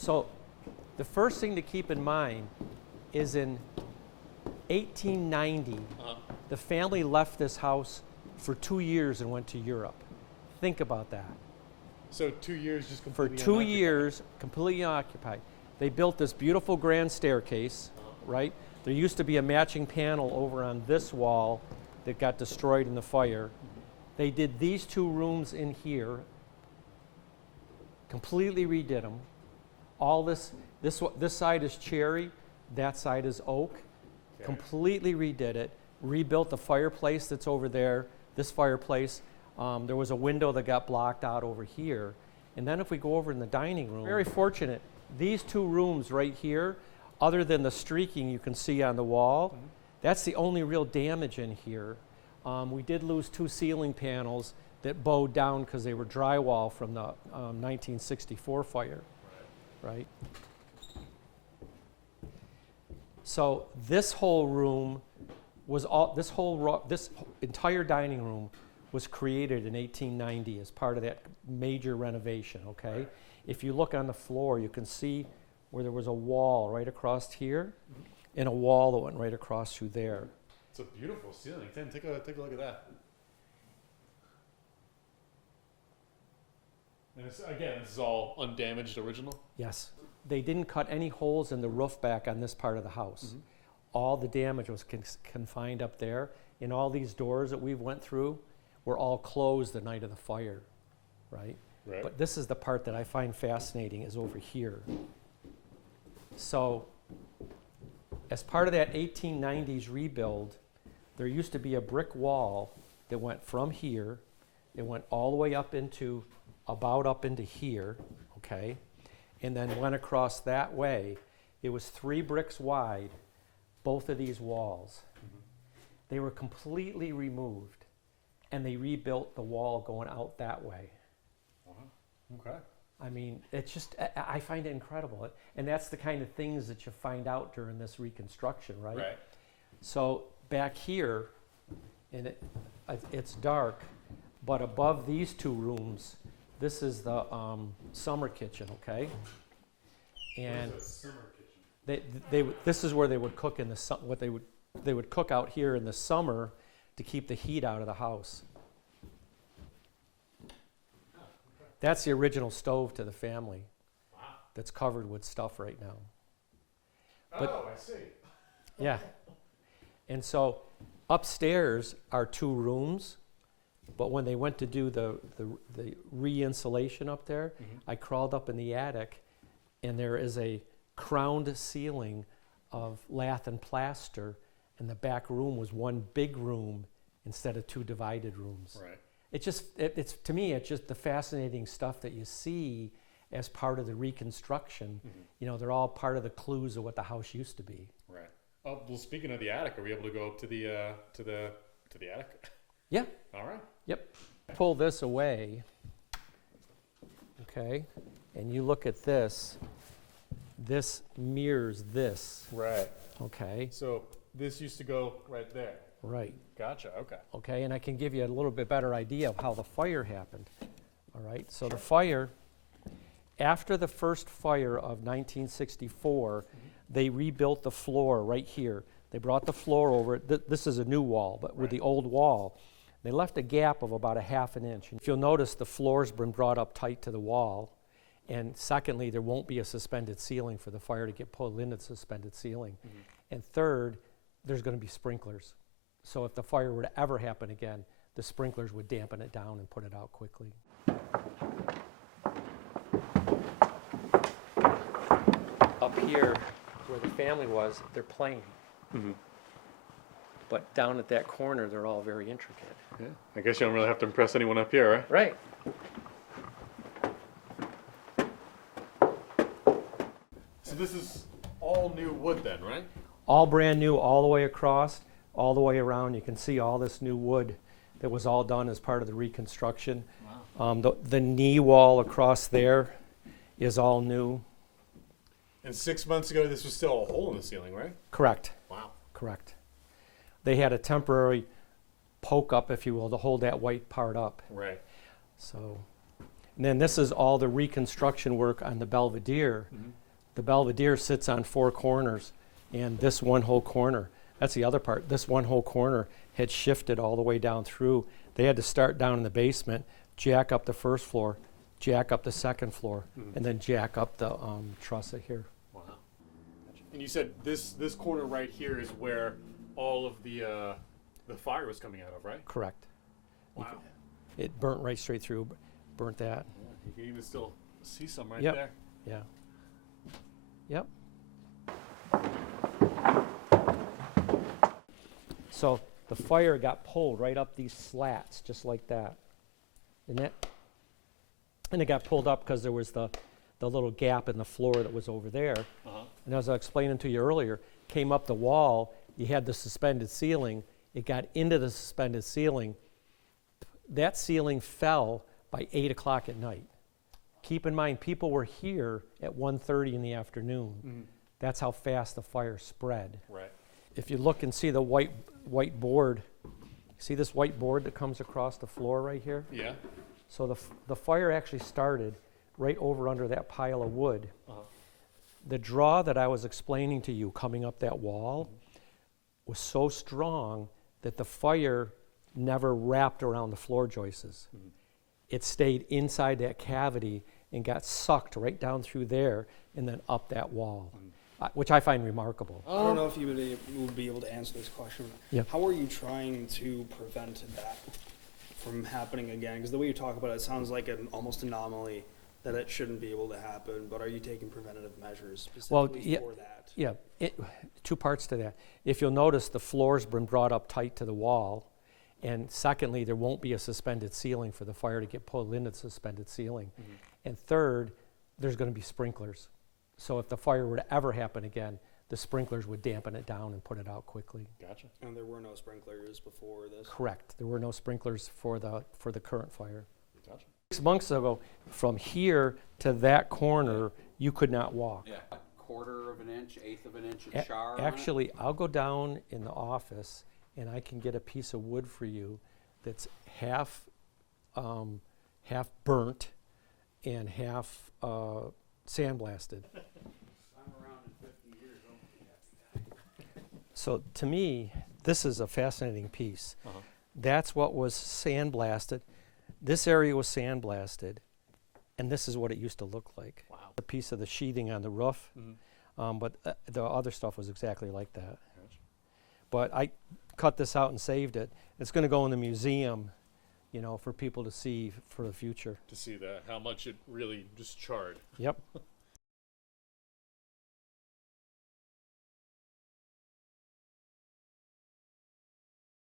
So the first thing to keep in mind is in 1890, the family left this house for 2 years and went to Europe. Think about that. So 2 years just For completely 2 unoccupied. years, completely occupied. They built this beautiful grand staircase, right? There used to be a matching panel over on this wall that got destroyed in the fire. They did these 2 rooms in here, completely redid them. All this side is cherry, that side is oak. Okay. Completely redid it, rebuilt the fireplace that's over there. This fireplace, there was a window that got blocked out over here. And then if we go over in the dining room, very fortunate, these 2 rooms right here, other than the streaking you can see on the wall, that's the only real damage in here. We did lose 2 ceiling panels that bowed down because they were drywall from the 1964 fire, right? So this whole room was this entire dining room was created in 1890 as part of that major renovation, okay? Right. If you look on the floor, you can see where there was a wall right across here and a wall that went right across through there. It's a beautiful ceiling. Tim, take a look at that. And it's, again, this is all undamaged original? Yes. They didn't cut any holes in the roof back on this part of the house. All the damage was confined up there, and all these doors that we've went through were all closed the night of the fire, right? Right. But this is the part that I find fascinating is over here. So as part of that 1890s rebuild, there used to be a brick wall that went from here, it went all the way up into, about up into here, okay? And then went across that way. It was 3 bricks wide, both of these walls. They were completely removed, and they rebuilt the wall going out that way. Okay. I mean, it's just, I find it incredible. And that's the kind of things that you find out during this reconstruction, right? Right. So back here, and it's dark, but above these 2 rooms, this is the summer kitchen, okay? And this is where they would cook in the they would cook out here in the summer to keep the heat out of the house. That's the original stove to the family. Wow. That's covered with stuff right now. But, I see. yeah. And so upstairs are 2 rooms, but when they went to do the re-insulation up there, I crawled up in the attic, and there is a crowned ceiling of lath and plaster, and the back room was one big room instead of 2 divided rooms. Right. It's just, it's to me, it's just the fascinating stuff that you see as part of the reconstruction. You know, they're all part of the clues of what the house used to be. Right. Oh, well, speaking of the attic, are we able to go up to the attic? Yeah. All right. Yep. Pull this away, okay, and you look at this. This mirrors this, Right. okay? So this used to go right there. Right. Gotcha. Okay. Okay, and I can give you a little bit better idea of how the fire happened. All right, so the fire, after the first fire of 1964, they rebuilt the floor right here. They brought the floor over. This is a new wall, but with the old wall, they left a gap of about a ½ an inch. If you'll notice, the floor's been brought up tight to the wall. And secondly, there won't be a suspended ceiling for the fire to get pulled into the suspended ceiling. And third, there's going to be sprinklers. So if the fire were to ever happen again, the sprinklers would dampen it down and put it out quickly. Up here, where the family was, they're plain. But down at that corner, they're all very intricate. Yeah. I guess you don't really have to impress anyone up here, right? Right. So this is all new wood then, right? All brand new, all the way across, all the way around. You can see all this new wood that was all done as part of the reconstruction. Wow. The knee wall across there is all new. And 6 months ago, this was still a hole in the ceiling, right? Correct. Wow. Correct. They had a temporary poke up, if you will, to hold that white part up. Right. So, And then this is all the reconstruction work on the Belvedere. The Belvedere sits on 4 corners, and this one whole corner, that's the other part, this one whole corner had shifted all the way down through. They had to start down in the basement, jack up the first floor, jack up the second floor, and then jack up the truss here. Wow. And you said this corner right here is where all of the fire was coming out of, right? Correct. Wow. It burnt right straight through, burnt that. Yeah, you can even still see some right Yep. there. Yeah. Yep. So the fire got pulled right up these slats, just like that. And it got pulled up because there was the little gap in the floor that was over there. And as I was explaining to you earlier, came up the wall, you had the suspended ceiling, it got into the suspended ceiling. That ceiling fell by 8 o'clock at night. Keep in mind, people were here at 1:30 in the afternoon. That's how fast the fire spread. Right. If you look and see the white board, see this white board that comes across the floor right here? Yeah. So the fire actually started right over under that pile of wood. The draw that I was explaining to you coming up that wall was so strong that the fire never wrapped around the floor joists. It stayed inside that cavity and got sucked right down through there and then up that wall, which I find remarkable. I don't know if you would be able to answer this question. Yeah. How are you trying to prevent that from happening again? Because the way you talk about it sounds like an almost anomaly that it shouldn't be able to happen, but are you taking preventative measures specifically for that? Yeah, 2 parts to that. If you'll notice, the floor's been brought up tight to the wall, and secondly, there won't be a suspended ceiling for the fire to get pulled into the suspended ceiling. And third, there's going to be sprinklers. So if the fire were to ever happen again, the sprinklers would dampen it down and put it out quickly. Gotcha. And there were no sprinklers before this? Correct. There were no sprinklers for the current fire. Gotcha. 6 months ago, from here to that corner, you could not walk. Yeah, a quarter of an inch, eighth of an inch of char on it. Actually, I'll go down in the office and I can get a piece of wood for you that's half burnt and half sandblasted. I'm around in 50 years, So to me, this is a fascinating piece. That's what was sandblasted. This area was sandblasted, and this is what it used to look like. Wow. A piece of the sheathing on the roof, but the other stuff was exactly like that. Gotcha. But I cut this out and saved it. It's going to go in the museum, for people to see for the future. To see that, how much it really just charred. Yep.